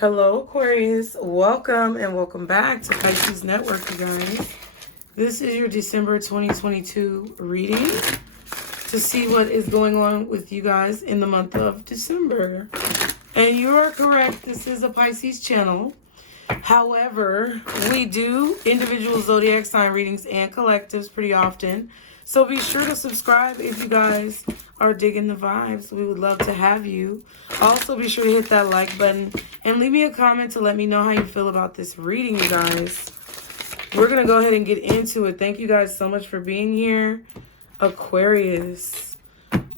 Hello, Aquarius. Welcome and welcome back to Pisces Network, you guys. This is your December 2022 reading to see what is going on with you guys in the month of December. And you are correct. This is a Pisces channel. However, we do individual zodiac sign readings and collectives pretty often. So be sure to subscribe if you guys are digging the vibes. We would love to have you. Also, be sure to hit that like button and leave me a comment to let me know how you feel about this reading, you guys. We're going to go ahead and get into it. Thank you guys so much for being here. Aquarius.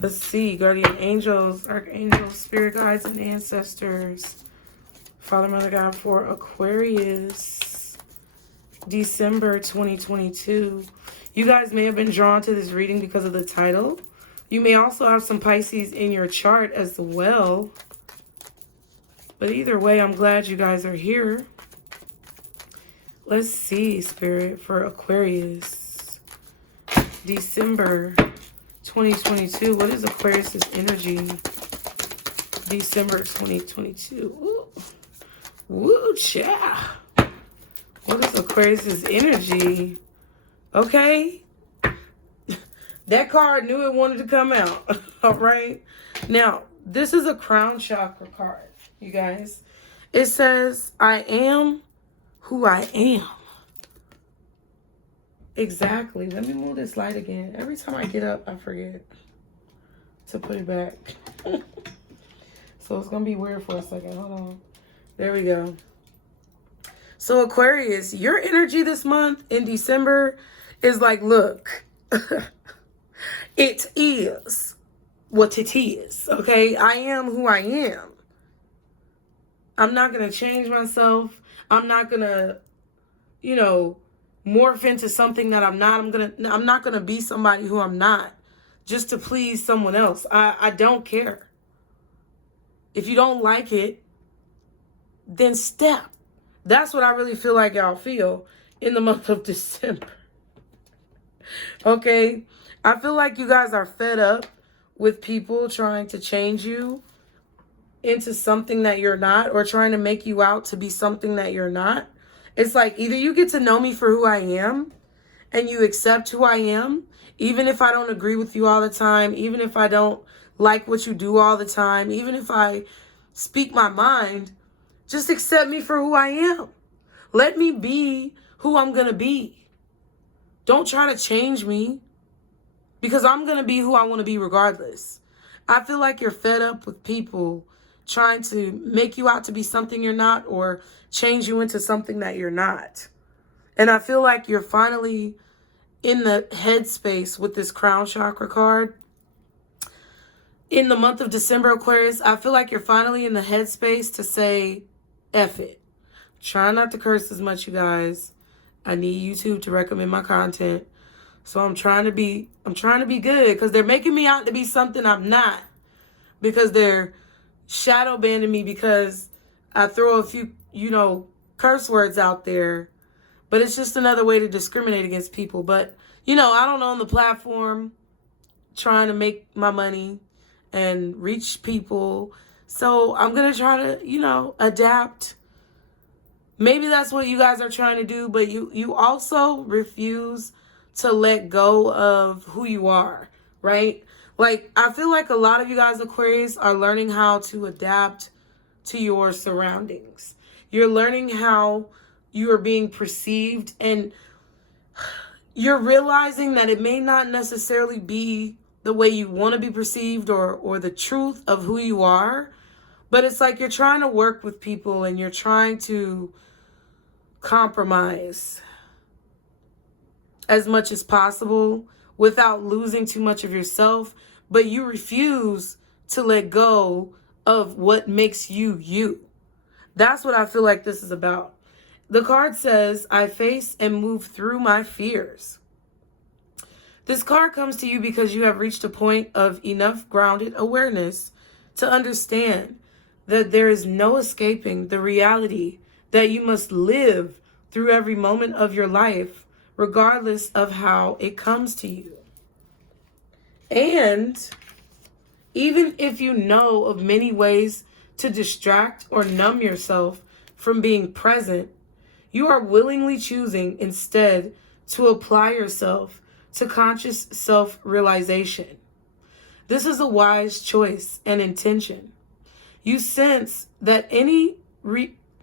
Let's see. Guardian angels, archangels, spirit guides, and ancestors. Father, Mother, God for Aquarius. December 2022. You guys may have been drawn to this reading because of the title. You may also have some Pisces in your chart as well. But either way, I'm glad you guys are here. Let's see, Spirit, for Aquarius. December 2022. What is Aquarius's energy? December 2022. Ooh. Woo, cha. What is Aquarius's energy? Okay. That card knew it wanted to come out. All right. Now, this is a crown chakra card, you guys. It says, I am who I am. Exactly. Let me move this light again. Every time I get up, I forget to put it back. So it's going to be weird for a second. Hold on. There we go. So Aquarius, your energy this month in December is like, look, it is what it is, okay? I am who I am. I'm not going to change myself. I'm not going to, morph into something that I'm not. I'm not going to be somebody who I'm not just to please someone else. I don't care. If you don't like it, then step. That's what I really feel like y'all feel in the month of December. Okay? I feel like you guys are fed up with people trying to change you into something that you're not, or trying to make you out to be something that you're not. It's like either you get to know me for who I am and you accept who I am, even if I don't agree with you all the time, even if I don't like what you do all the time, even if I speak my mind, just accept me for who I am. Let me be who I'm going to be. Don't try to change me, because I'm going to be who I want to be regardless. I feel like you're fed up with people trying to make you out to be something you're not, or change you into something that you're not. And I feel like you're finally in the headspace with this crown chakra card. In the month of December, Aquarius, I feel like you're finally in the headspace to say, F it. Try not to curse as much, you guys. I need YouTube to recommend my content. So I'm trying to be good, because they're making me out to be something I'm not. Because they're shadow banning me because I throw a few, curse words out there. But it's just another way to discriminate against people. But, I don't own the platform, trying to make my money and reach people. So I'm going to try to, adapt. Maybe that's what you guys are trying to do, but you also refuse to let go of who you are, right? Like, I feel like a lot of you guys, Aquarius, are learning how to adapt to your surroundings. You're learning how you are being perceived, and you're realizing that it may not necessarily be the way you want to be perceived, or the truth of who you are. But it's like you're trying to work with people and you're trying to compromise as much as possible without losing too much of yourself. But you refuse to let go of what makes you you. That's what I feel like this is about. The card says, I face and move through my fears. This card comes to you because you have reached a point of enough grounded awareness to understand that there is no escaping the reality that you must live through every moment of your life, regardless of how it comes to you. And even if you know of many ways to distract or numb yourself from being present, you are willingly choosing instead to apply yourself to conscious self-realization. This is a wise choice and intention. You sense that any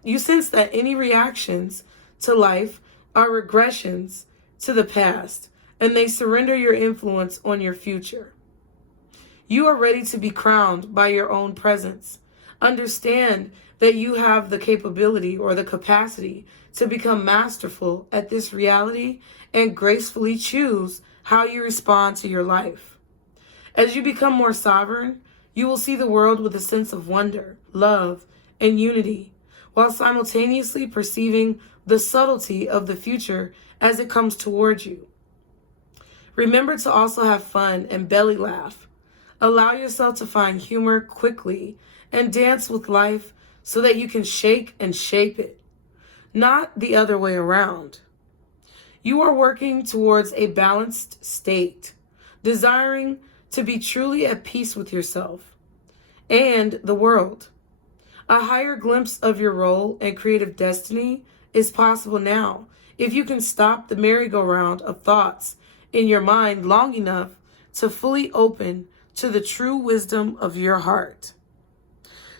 reactions to life are regressions to the past, and they surrender your influence on your future. You are ready to be crowned by your own presence. Understand that you have the capability or the capacity to become masterful at this reality and gracefully choose how you respond to your life. As you become more sovereign, you will see the world with a sense of wonder, love, and unity, while simultaneously perceiving the subtlety of the future as it comes towards you. Remember to also have fun and belly laugh. Allow yourself to find humor quickly and dance with life so that you can shake and shape it, not the other way around. You are working towards a balanced state, desiring to be truly at peace with yourself and the world. A higher glimpse of your role and creative destiny is possible now if you can stop the merry-go-round of thoughts in your mind long enough to fully open to the true wisdom of your heart.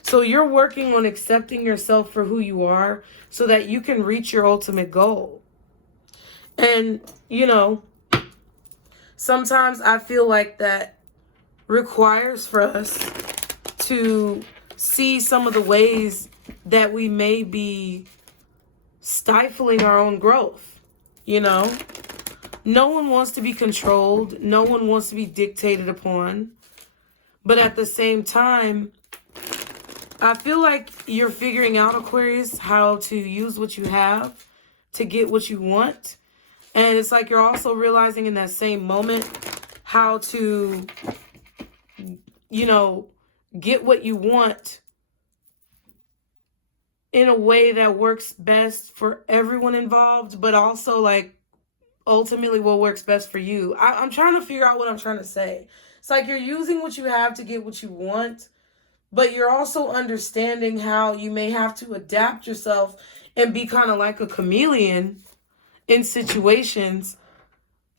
So you're working on accepting yourself for who you are so that you can reach your ultimate goal. And, sometimes I feel like that requires for us to see some of the ways that we may be stifling our own growth. No one wants to be controlled. No one wants to be dictated upon. But at the same time, I feel like you're figuring out, Aquarius, how to use what you have to get what you want. And it's like you're also realizing in that same moment how to, get what you want in a way that works best for everyone involved, but also like ultimately what works best for you. I'm trying to figure out what I'm trying to say. It's like you're using what you have to get what you want, but you're also understanding how you may have to adapt yourself and be kind of like a chameleon in situations,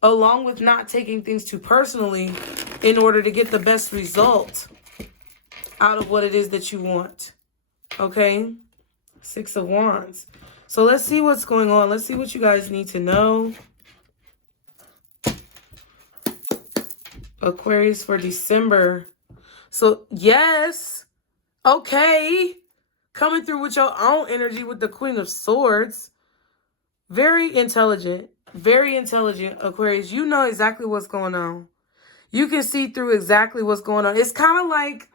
along with not taking things too personally in order to get the best result out of what it is that you want. Okay? 6 of Wands. So let's see what's going on. Let's see what you guys need to know. Aquarius for December. So, yes. Okay. Coming through with your own energy with the Queen of Swords. Very intelligent. Very intelligent, Aquarius. You know exactly what's going on. You can see through exactly what's going on. It's kind of like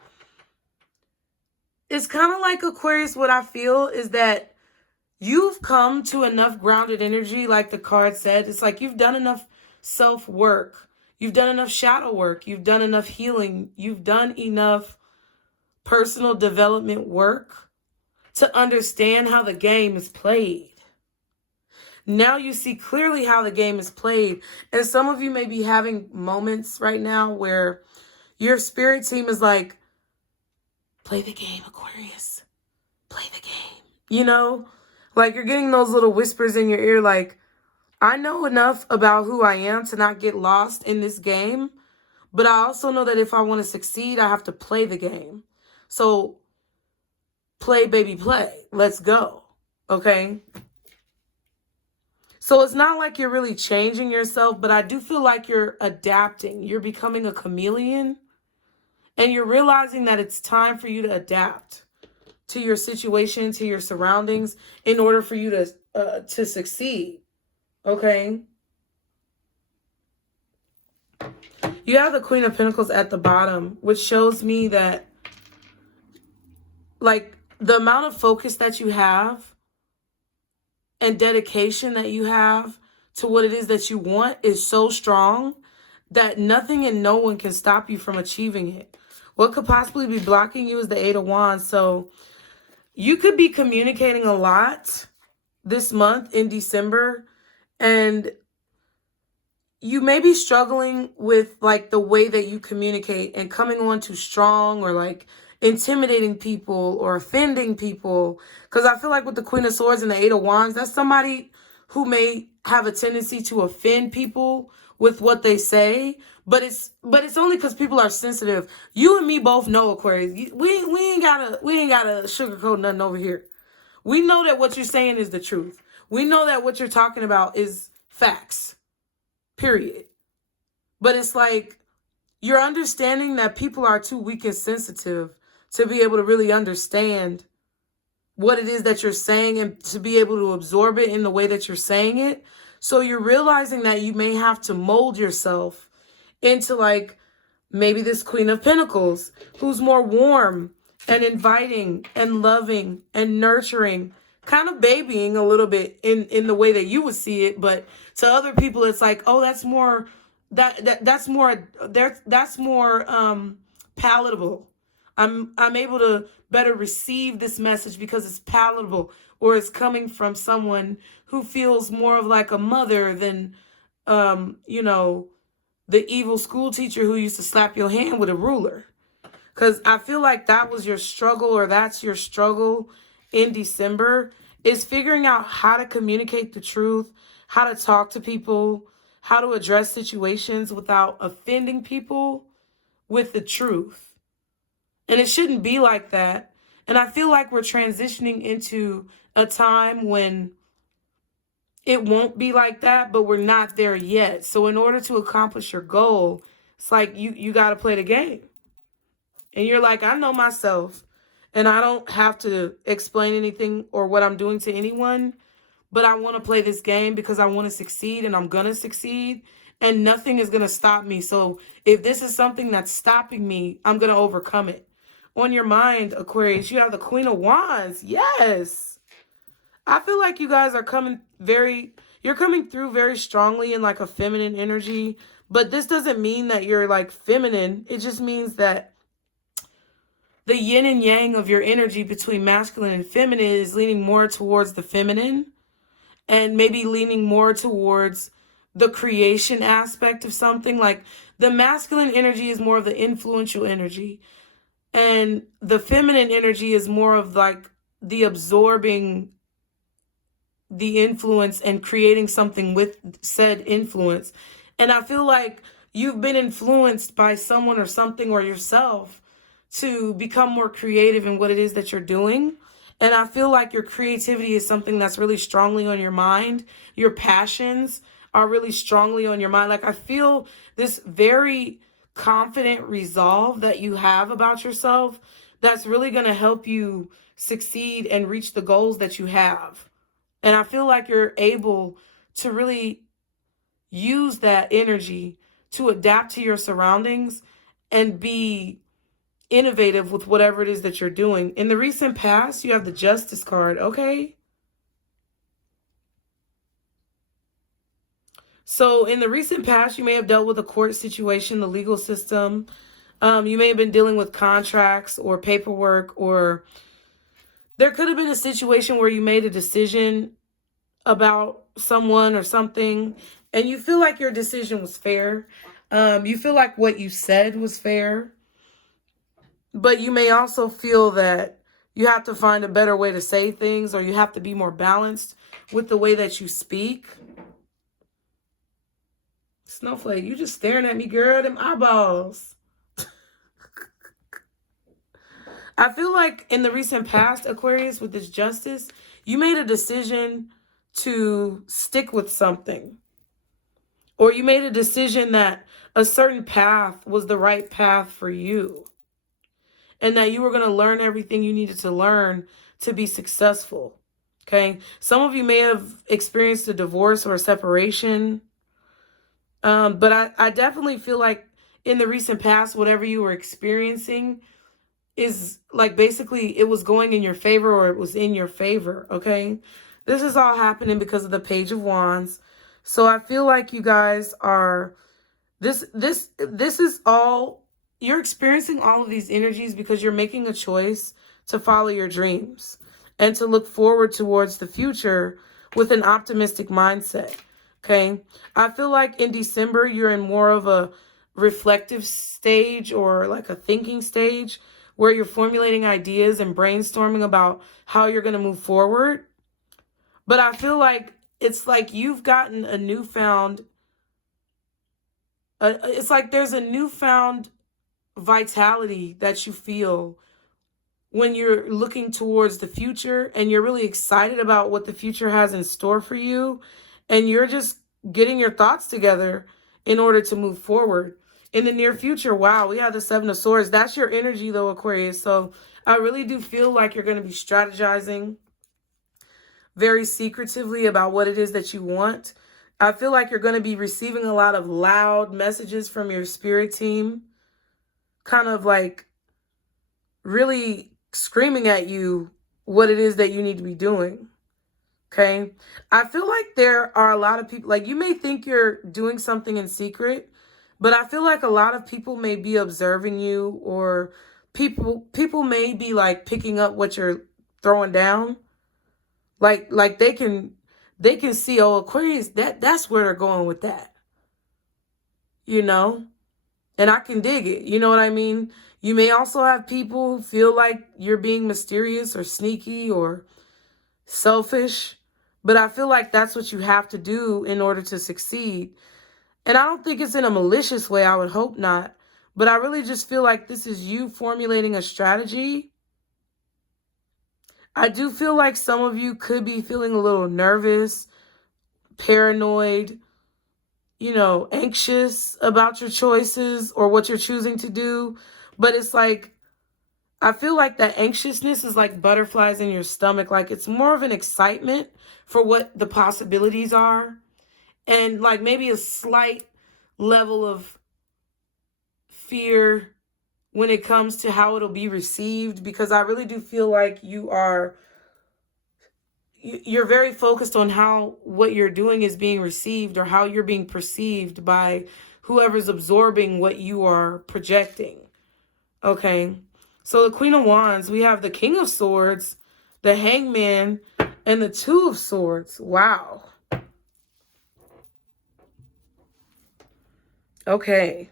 Aquarius, what I feel is that you've come to enough grounded energy, like the card said. It's like you've done enough self-work. You've done enough shadow work. You've done enough healing. You've done enough personal development work to understand how the game is played. Now you see clearly how the game is played. And some of you may be having moments right now where your spirit team is like, play the game, Aquarius. Play the game. Like you're getting those little whispers in your ear like, I know enough about who I am to not get lost in this game. But I also know that if I want to succeed, I have to play the game. So play, baby, play. Let's go. Okay? So it's not like you're really changing yourself, but I do feel like you're adapting. You're becoming a chameleon. And you're realizing that it's time for you to adapt to your situation, to your surroundings, in order for you to succeed. Okay? You have the Queen of Pentacles at the bottom, which shows me that, like, the amount of focus that you have and dedication that you have to what it is that you want is so strong that nothing and no one can stop you from achieving it. What could possibly be blocking you is the 8 of Wands. So you could be communicating a lot this month in December, and you may be struggling with like the way that you communicate and coming on too strong, or like intimidating people or offending people. Because I feel like with the Queen of Swords and the Eight of Wands, that's somebody who may have a tendency to offend people with what they say, but it's only because people are sensitive. You and me both know, Aquarius. We ain't gotta sugarcoat nothing over here. We know that what you're saying is the truth. We know that what you're talking about is facts. Period. But it's like you're understanding that people are too weak and sensitive to be able to really understand what it is that you're saying and to be able to absorb it in the way that you're saying it. So you're realizing that you may have to mold yourself into like maybe this Queen of Pentacles who's more warm and inviting and loving and nurturing, kind of babying a little bit in the way that you would see it. But to other people, it's like, oh, that's more palatable. I'm able to better receive this message because it's palatable, or it's coming from someone who feels more of like a mother than, you know, the evil school teacher who used to slap your hand with a ruler. Because I feel like that was your struggle, or that's your struggle in December, is figuring out how to communicate the truth, how to talk to people, how to address situations without offending people with the truth. And it shouldn't be like that. And I feel like we're transitioning into a time when it won't be like that, but we're not there yet. So in order to accomplish your goal, it's like you got to play the game. And you're like, I know myself, and I don't have to explain anything or what I'm doing to anyone, but I want to play this game because I want to succeed, and I'm going to succeed, and nothing is going to stop me. So if this is something that's stopping me, I'm going to overcome it. On your mind, Aquarius, you have the Queen of Wands. Yes. I feel like you guys are you're coming through very strongly in like a feminine energy, but this doesn't mean that you're like feminine. It just means that the yin and yang of your energy between masculine and feminine is leaning more towards the feminine, and maybe leaning more towards the creation aspect of something. Like the masculine energy is more of the influential energy, and the feminine energy is more of like the absorbing the influence and creating something with said influence. And I feel like you've been influenced by someone or something or yourself to become more creative in what it is that you're doing. And I feel like your creativity is something that's really strongly on your mind. Your passions are really strongly on your mind. Like I feel this very confident resolve that you have about yourself that's really going to help you succeed and reach the goals that you have. And I feel like you're able to really use that energy to adapt to your surroundings and be innovative with whatever it is that you're doing. In the recent past, you have the Justice card, okay? So in the recent past, you may have dealt with a court situation, the legal system. You may have been dealing with contracts or paperwork, or there could have been a situation where you made a decision about someone or something, and you feel like your decision was fair. You feel like what you said was fair, but you may also feel that you have to find a better way to say things, or you have to be more balanced with the way that you speak. Snowflake, you just staring at me, girl, them eyeballs. I feel like in the recent past, Aquarius, with this Justice, you made a decision to stick with something. Or you made a decision that a certain path was the right path for you. And that you were going to learn everything you needed to learn to be successful. Okay? Some of you may have experienced a divorce or a separation. But I definitely feel like in the recent past, whatever you were experiencing is like basically it was going in your favor, or it was in your favor, okay? This is all happening because of the Page of Wands. So I feel like you guys are, this is all, you're experiencing all of these energies because you're making a choice to follow your dreams and to look forward towards the future with an optimistic mindset. Okay, I feel like in December, you're in more of a reflective stage or like a thinking stage where you're formulating ideas and brainstorming about how you're going to move forward. But I feel like it's like you've gotten a newfound, it's like there's a newfound vitality that you feel when you're looking towards the future, and you're really excited about what the future has in store for you, and you're just getting your thoughts together in order to move forward in the near future. Wow, we have the Seven of Swords. That's your energy though, Aquarius. So I really do feel like you're going to be strategizing very secretively about what it is that you want. I feel like you're going to be receiving a lot of loud messages from your spirit team, kind of like really screaming at you what it is that you need to be doing. Okay. I feel like there are a lot of people, like, you may think you're doing something in secret, but I feel like a lot of people may be observing you, or people may be like picking up what you're throwing down. Like they can see, oh, Aquarius, that's where they're going with that. You know? And I can dig it. You know what I mean? You may also have people who feel like you're being mysterious or sneaky or selfish, but I feel like that's what you have to do in order to succeed. And I don't think it's in a malicious way. I would hope not. But I really just feel like this is you formulating a strategy. I do feel like some of you could be feeling a little nervous, paranoid, you know, anxious about your choices or what you're choosing to do. But it's like, I feel like that anxiousness is like butterflies in your stomach. Like, it's more of an excitement for what the possibilities are. And like maybe a slight level of fear when it comes to how it'll be received. Because I really do feel like you're very focused on how what you're doing is being received, or how you're being perceived by whoever's absorbing what you are projecting. Okay. So the Queen of Wands, we have the King of Swords, the Hangman, and the Two of Swords. Wow. Okay.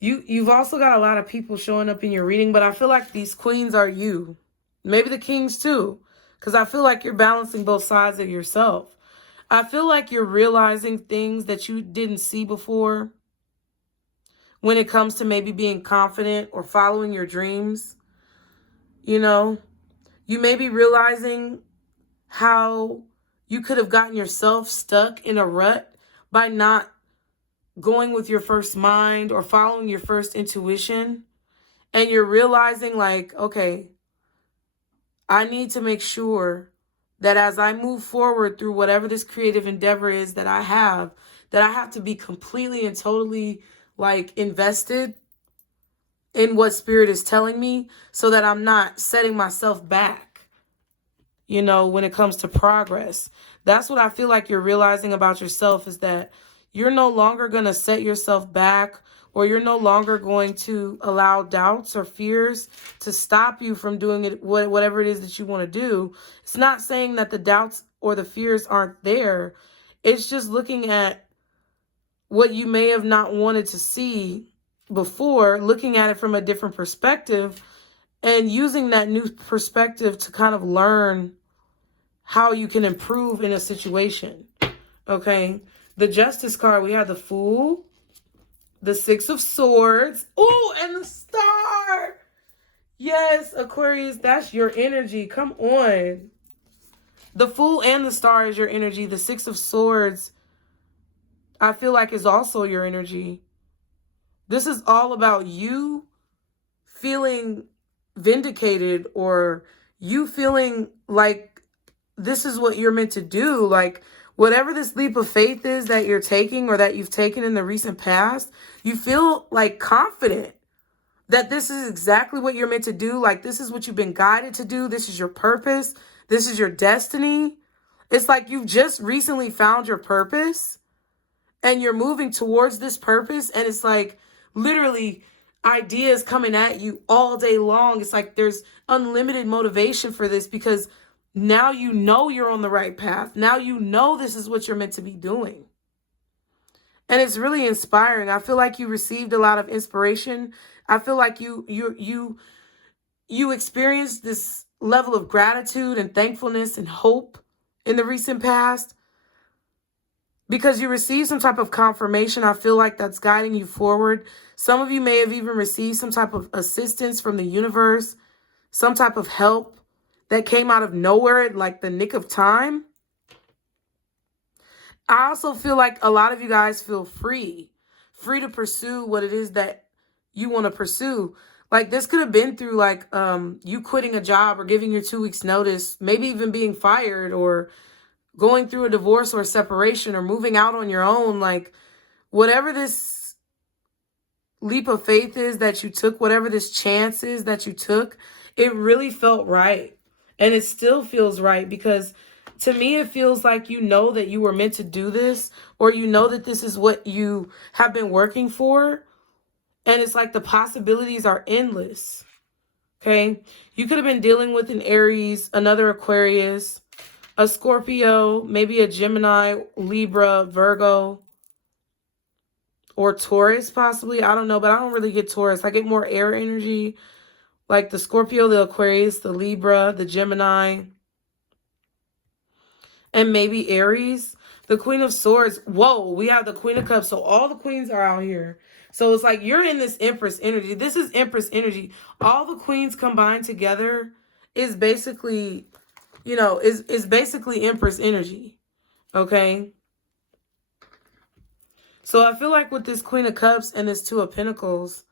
You've also got a lot of people showing up in your reading, but I feel like these queens are you. Maybe the kings too, because I feel like you're balancing both sides of yourself. I feel like you're realizing things that you didn't see before when it comes to maybe being confident or following your dreams. You know, you may be realizing how you could have gotten yourself stuck in a rut by not going with your first mind or following your first intuition. And you're realizing like, okay, I need to make sure that as I move forward through whatever this creative endeavor is that I have to be completely and totally like invested in what spirit is telling me, so that I'm not setting myself back, you know, when it comes to progress. That's what I feel like you're realizing about yourself, is that you're no longer going to set yourself back, or you're no longer going to allow doubts or fears to stop you from doing it, whatever it is that you want to do. It's not saying that the doubts or the fears aren't there. It's just looking at what you may have not wanted to see before, looking at it from a different perspective, and using that new perspective to kind of learn how you can improve in a situation. Okay. The Justice card, we have the Fool, the Six of Swords, oh, and the Star. Yes, Aquarius, that's your energy. Come on. The Fool and the Star is your energy. The Six of Swords, I feel like, is also your energy. This is all about you feeling vindicated, or you feeling like this is what you're meant to do. Like, whatever this leap of faith is that you're taking, or that you've taken in the recent past, you feel like confident that this is exactly what you're meant to do. Like, this is what you've been guided to do. This is your purpose. This is your destiny. It's like you've just recently found your purpose, and you're moving towards this purpose. And it's like literally ideas coming at you all day long. It's like there's unlimited motivation for this, because now you know you're on the right path. Now you know this is what you're meant to be doing. And it's really inspiring. I feel like you received a lot of inspiration I feel like you experienced this level of gratitude and thankfulness and hope in the recent past because you received some type of confirmation. I feel like that's guiding you forward. Some of you may have even received some type of assistance from the universe, some type of help that came out of nowhere at like the nick of time. I also feel like a lot of you guys feel free to pursue what it is that you want to pursue. Like this could have been through like you quitting a job or giving your 2 weeks notice, maybe even being fired or going through a divorce or a separation or moving out on your own. Like whatever this leap of faith is that you took, whatever this chance is that you took, it really felt right. And it still feels right because to me, it feels like you know that you were meant to do this, or you know that this is what you have been working for. And it's like the possibilities are endless. Okay. You could have been dealing with an Aries, another Aquarius, a Scorpio, maybe a Gemini, Libra, Virgo, or Taurus possibly. I don't know, but I don't really get Taurus. I get more air energy, like the Scorpio, the Aquarius, the Libra, the Gemini, and maybe Aries. The Queen of Swords. Whoa, we have the Queen of Cups. So all the queens are out here. So it's like you're in this Empress energy. This is Empress energy. All the queens combined together is basically, you know, is basically Empress energy. Okay? So I feel like with this Queen of Cups and this Two of Pentacles,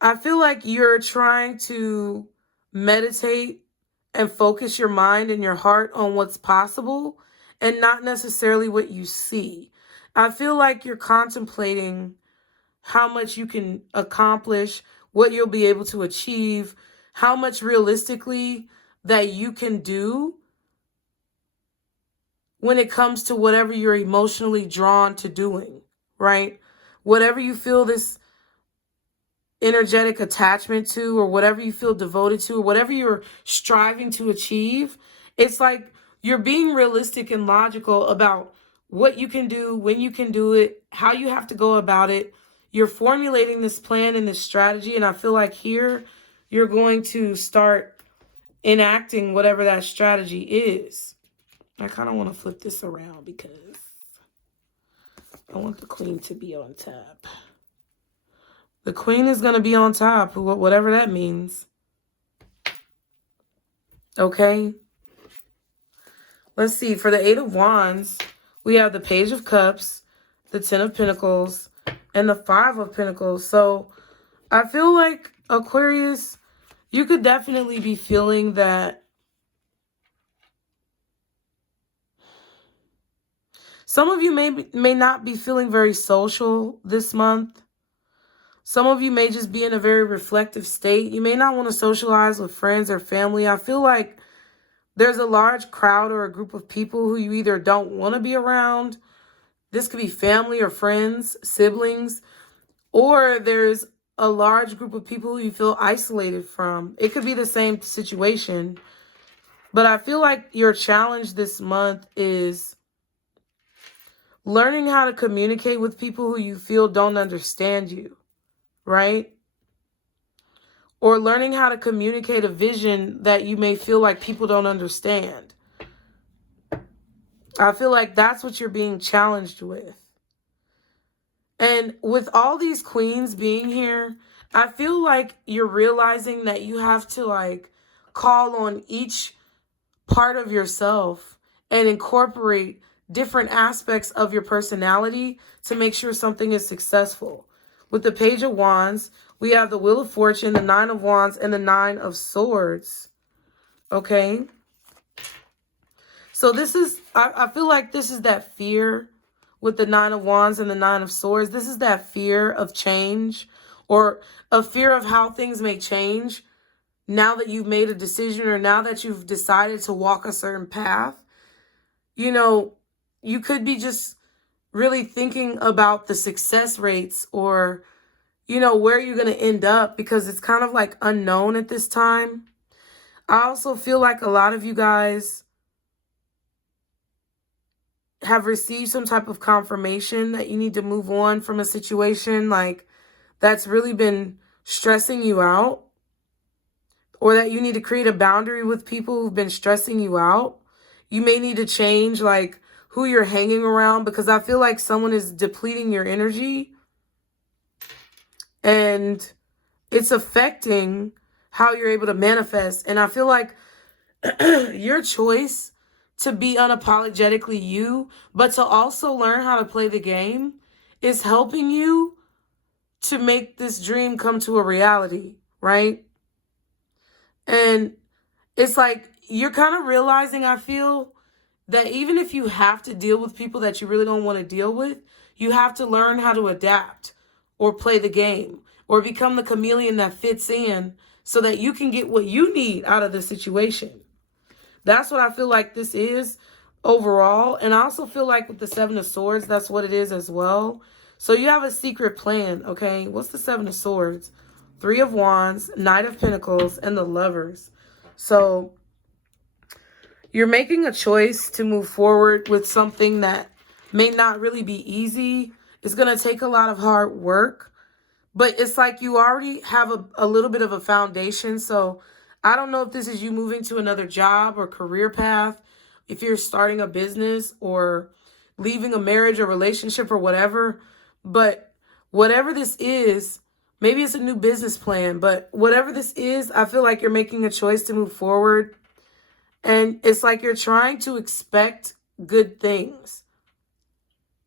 I feel like you're trying to meditate and focus your mind and your heart on what's possible and not necessarily what you see. I feel like you're contemplating how much you can accomplish, what you'll be able to achieve, how much realistically that you can do when it comes to whatever you're emotionally drawn to doing, right? Whatever you feel this energetic attachment to, or whatever you feel devoted to, or whatever you're striving to achieve, it's like you're being realistic and logical about what you can do, when you can do it, how you have to go about it. You're formulating this plan and this strategy, and I feel like here you're going to start enacting whatever that strategy is. I kind of want to flip this around because I want the Queen to be on top. The Queen is going to be on top, whatever that means. Okay. Let's see. For the Eight of Wands, we have the Page of Cups, the Ten of Pentacles, and the Five of Pentacles. So I feel like, Aquarius, you could definitely be feeling that some of you may not be feeling very social this month. Some of you may just be in a very reflective state. You may not want to socialize with friends or family. I feel like there's a large crowd or a group of people who you either don't want to be around. This could be family or friends, siblings, or there's a large group of people who you feel isolated from. It could be the same situation. But I feel like your challenge this month is learning how to communicate with people who you feel don't understand you. Right? Or learning how to communicate a vision that you may feel like people don't understand. I feel like that's what you're being challenged with. And with all these queens being here, I feel like you're realizing that you have to like call on each part of yourself and incorporate different aspects of your personality to make sure something is successful. With the Page of Wands, we have the Wheel of Fortune, the Nine of Wands, and the Nine of Swords. Okay? So this is, I feel like this is that fear with the Nine of Wands and the Nine of Swords. This is that fear of change, or a fear of how things may change now that you've made a decision, or now that you've decided to walk a certain path. You know, you could be just really thinking about the success rates, or, you know, where you're going to end up, because it's kind of like unknown at this time. I also feel like a lot of you guys have received some type of confirmation that you need to move on from a situation. Like that's really been stressing you out, or that you need to create a boundary with people who've been stressing you out. You may need to change like who you're hanging around, because I feel like someone is depleting your energy and it's affecting how you're able to manifest. And I feel like your choice to be unapologetically you, but to also learn how to play the game, is helping you to make this dream come to a reality, right? And it's like you're kind of realizing, I feel, that even if you have to deal with people that you really don't want to deal with, you have to learn how to adapt or play the game or become the chameleon that fits in so that you can get what you need out of the situation. That's what I feel like this is overall. And I also feel like with the Seven of Swords, that's what it is as well. So you have a secret plan, okay? What's the Seven of Swords? Three of Wands, Knight of Pentacles, and the Lovers. So you're making a choice to move forward with something that may not really be easy. It's going to take a lot of hard work, but it's like you already have a little bit of a foundation. So I don't know if this is you moving to another job or career path, if you're starting a business or leaving a marriage or relationship or whatever. But whatever this is, maybe it's a new business plan, but whatever this is, I feel like you're making a choice to move forward. And it's like you're trying to expect good things.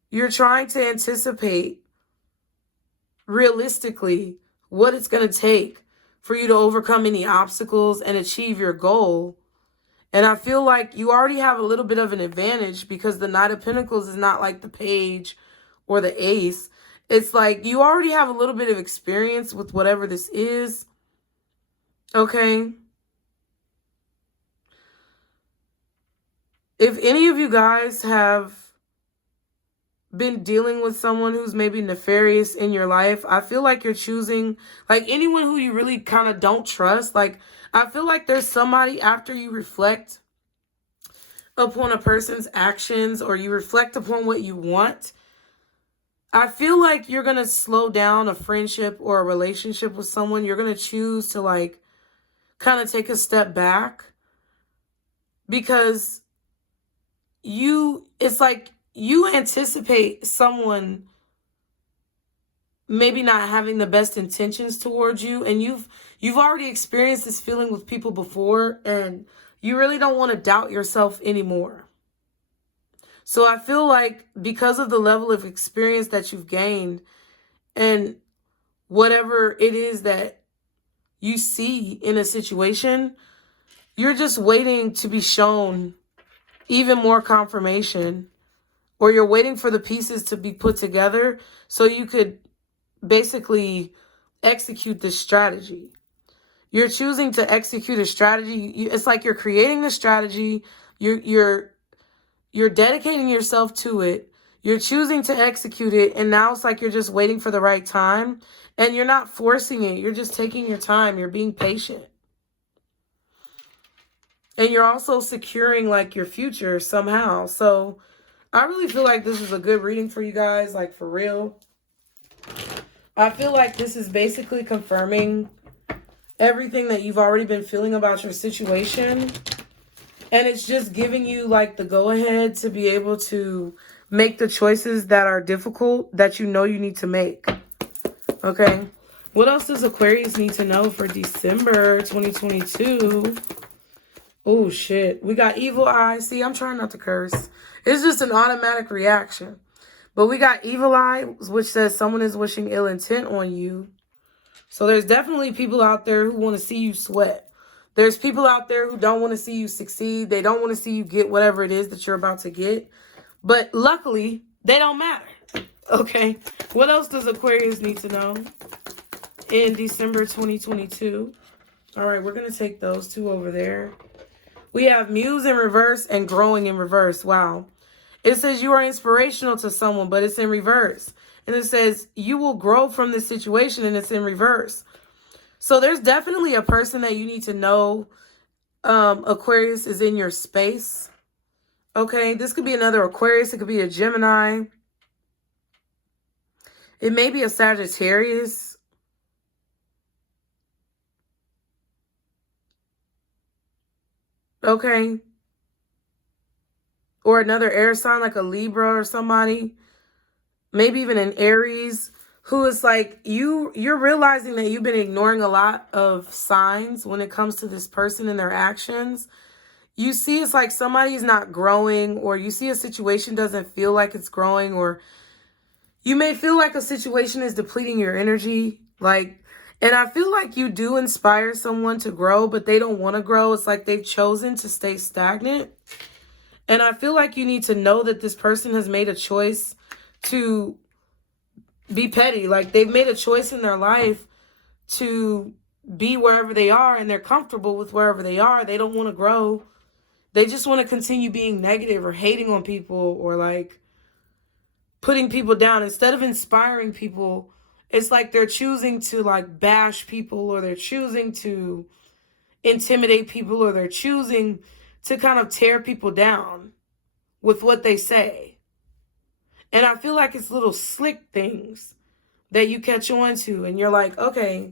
You're trying to anticipate realistically what it's going to take for you to overcome any obstacles and achieve your goal. And I feel like you already have a little bit of an advantage because the Knight of Pentacles is not like the Page or the Ace. It's like you already have a little bit of experience with whatever this is. Okay. If any of you guys have been dealing with someone who's maybe nefarious in your life, I feel like you're choosing, like anyone who you really kind of don't trust. Like, I feel like there's somebody, after you reflect upon a person's actions or you reflect upon what you want, I feel like you're going to slow down a friendship or a relationship with someone. You're going to choose to like kind of take a step back because it's like you anticipate someone maybe not having the best intentions towards you, and you've already experienced this feeling with people before, and you really don't want to doubt yourself anymore. So I feel like because of the level of experience that you've gained and whatever it is that you see in a situation, you're just waiting to be shown even more confirmation, or you're waiting for the pieces to be put together so you could basically execute this strategy. You're choosing to execute a strategy. It's like you're creating the strategy. You're dedicating yourself to it. You're choosing to execute it. And now it's like you're just waiting for the right time. And you're not forcing it. You're just taking your time. You're being patient. And you're also securing like your future somehow. So I really feel like this is a good reading for you guys, like for real. I feel like this is basically confirming everything that you've already been feeling about your situation. And it's just giving you like the go-ahead to be able to make the choices that are difficult that you know you need to make. Okay. What else does Aquarius need to know for December 2022? Oh, shit. We got evil eye. See, I'm trying not to curse. It's just an automatic reaction. But we got evil eye, which says someone is wishing ill intent on you. So there's definitely people out there who want to see you sweat. There's people out there who don't want to see you succeed. They don't want to see you get whatever it is that you're about to get. But luckily, they don't matter. Okay. What else does Aquarius need to know in December 2022? All right, we're going to take those two over there. We have Muse in reverse and Growing in reverse. Wow. It says you are inspirational to someone, but it's in reverse. And it says you will grow from this situation, and it's in reverse. So there's definitely a person that you need to know. Aquarius is in your space. Okay, this could be another Aquarius. It could be a Gemini. It may be a Sagittarius. Okay? Or another air sign like a Libra or somebody. Maybe even an Aries, who is like, you're realizing that you've been ignoring a lot of signs when it comes to this person and their actions. You see it's like somebody's not growing, or you see a situation doesn't feel like it's growing, or you may feel like a situation is depleting your energy. Like, and I feel like you do inspire someone to grow, but they don't want to grow. It's like they've chosen to stay stagnant. And I feel like you need to know that this person has made a choice to be petty. Like, they've made a choice in their life to be wherever they are, and they're comfortable with wherever they are. They don't want to grow. They just want to continue being negative or hating on people, or like putting people down. Instead of inspiring people, it's like they're choosing to like bash people, or they're choosing to intimidate people, or they're choosing to kind of tear people down with what they say. And I feel like it's little slick things that you catch on to, and you're like, okay,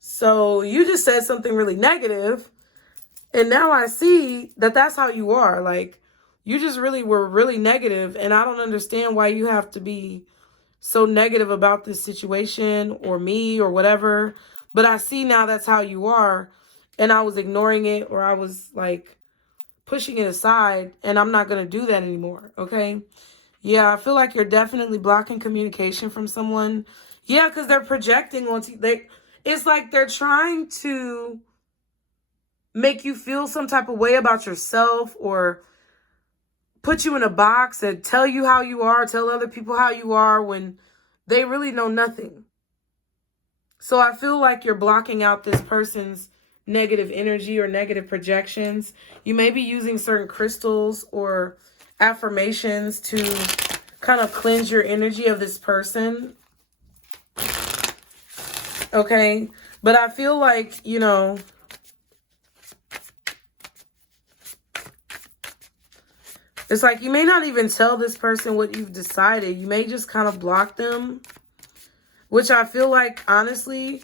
so you just said something really negative, and now I see that that's how you are. Like, you just really were really negative, and I don't understand why you have to be so negative about this situation or me or whatever. But I see now that's how you are, and I was ignoring it, or I was like pushing it aside, and I'm not going to do that anymore, okay? Yeah, I feel like you're definitely blocking communication from someone. Yeah, because they're projecting onto it's like they're trying to make you feel some type of way about yourself, or put you in a box and tell you how you are, tell other people how you are, when they really know nothing. So I feel like you're blocking out this person's negative energy or negative projections. You may be using certain crystals or affirmations to kind of cleanse your energy of this person. Okay? But I feel like, you know, it's like you may not even tell this person what you've decided. You may just kind of block them, which I feel like, honestly,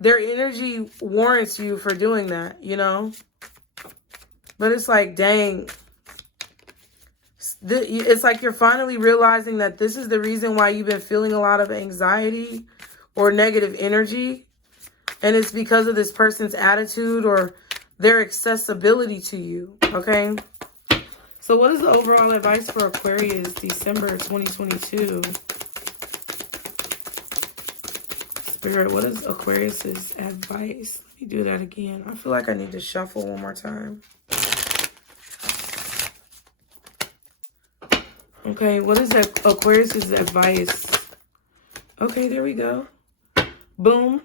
their energy warrants you for doing that, you know? But it's like, dang. It's like you're finally realizing that this is the reason why you've been feeling a lot of anxiety or negative energy. And it's because of this person's attitude or their accessibility to you, okay? So what is the overall advice for Aquarius, December 2022? Spirit, what is Aquarius's advice? Let me do that again. I feel like I need to shuffle one more time. Okay, what is Aquarius's advice? Okay, there we go. Boom.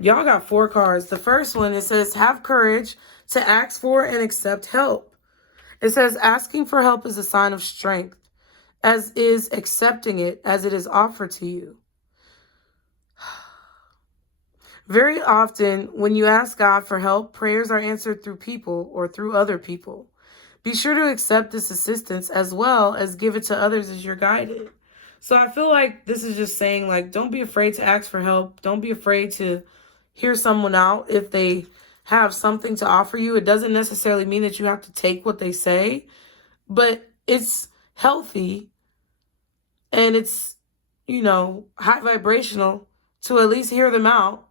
Y'all got 4 cards. The first one, it says, have courage to ask for and accept help. It says, asking for help is a sign of strength, as is accepting it as it is offered to you. Very often, when you ask God for help, prayers are answered through people or through other people. Be sure to accept this assistance as well as give it to others as you're guided. So I feel like this is just saying, like, don't be afraid to ask for help. Don't be afraid to hear someone out if they have something to offer you. It doesn't necessarily mean that you have to take what they say, but it's healthy and it's, you know, high vibrational to at least hear them out,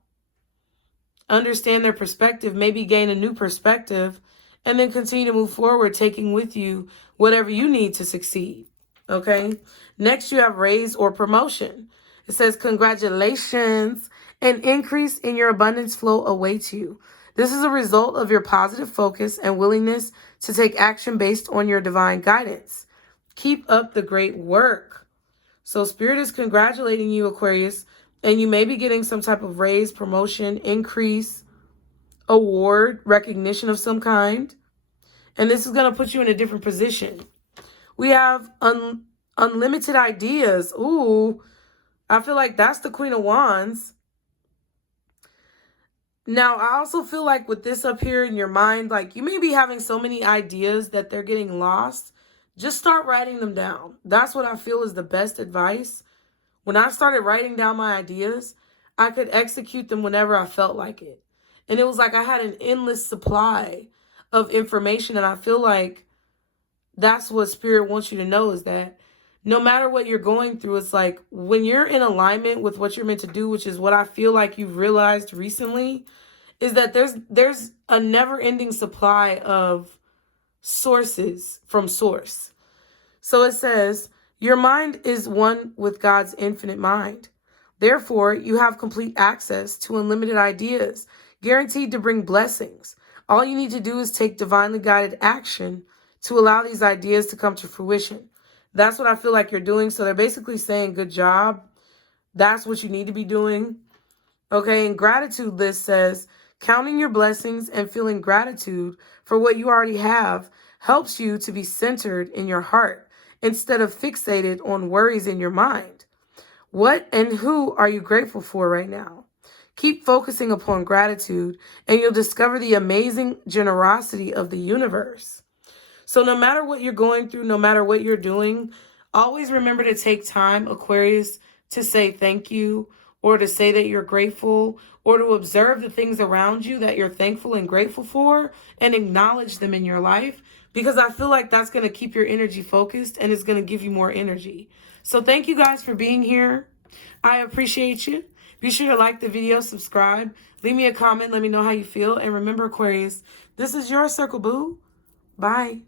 understand their perspective, maybe gain a new perspective, and then continue to move forward, taking with you whatever you need to succeed. Okay. Next, you have raise or promotion. It says, congratulations, an increase in your abundance flow awaits you. This is a result of your positive focus and willingness to take action based on your divine guidance. Keep up the great work. So Spirit is congratulating you, Aquarius, and you may be getting some type of raise, promotion, increase, award, recognition of some kind. And this is going to put you in a different position. We have unlimited ideas. Ooh, I feel like that's the Queen of Wands. Now, I also feel like with this up here in your mind, like you may be having so many ideas that they're getting lost. Just start writing them down. That's what I feel is the best advice. When I started writing down my ideas, I could execute them whenever I felt like it. And it was like I had an endless supply of information. And I feel like that's what Spirit wants you to know, is that no matter what you're going through, it's like when you're in alignment with what you're meant to do, which is what I feel like you've realized recently, is that there's a never-ending supply of sources from source. So it says, your mind is one with God's infinite mind. Therefore, you have complete access to unlimited ideas, guaranteed to bring blessings. All you need to do is take divinely guided action to allow these ideas to come to fruition. That's what I feel like you're doing. So they're basically saying, good job. That's what you need to be doing. Okay, and gratitude list says, counting your blessings and feeling gratitude for what you already have helps you to be centered in your heart instead of fixated on worries in your mind. What and who are you grateful for right now? Keep focusing upon gratitude and you'll discover the amazing generosity of the universe. So no matter what you're going through, no matter what you're doing, always remember to take time, Aquarius, to say thank you, or to say that you're grateful, or to observe the things around you that you're thankful and grateful for and acknowledge them in your life, because I feel like that's going to keep your energy focused and it's going to give you more energy. So thank you guys for being here. I appreciate you. Be sure to like the video, subscribe, leave me a comment, let me know how you feel. And remember, Aquarius, this is your circle, boo. Bye.